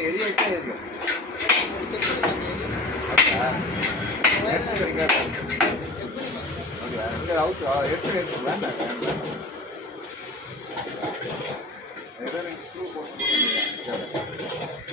எரிய வச்சா எரியும். கிடைக்காது. அவுட் எடுத்து வேண்டாம் வேண்டாம். ஏதோ நீங்கள் ஸ்க்ரூ போட்டு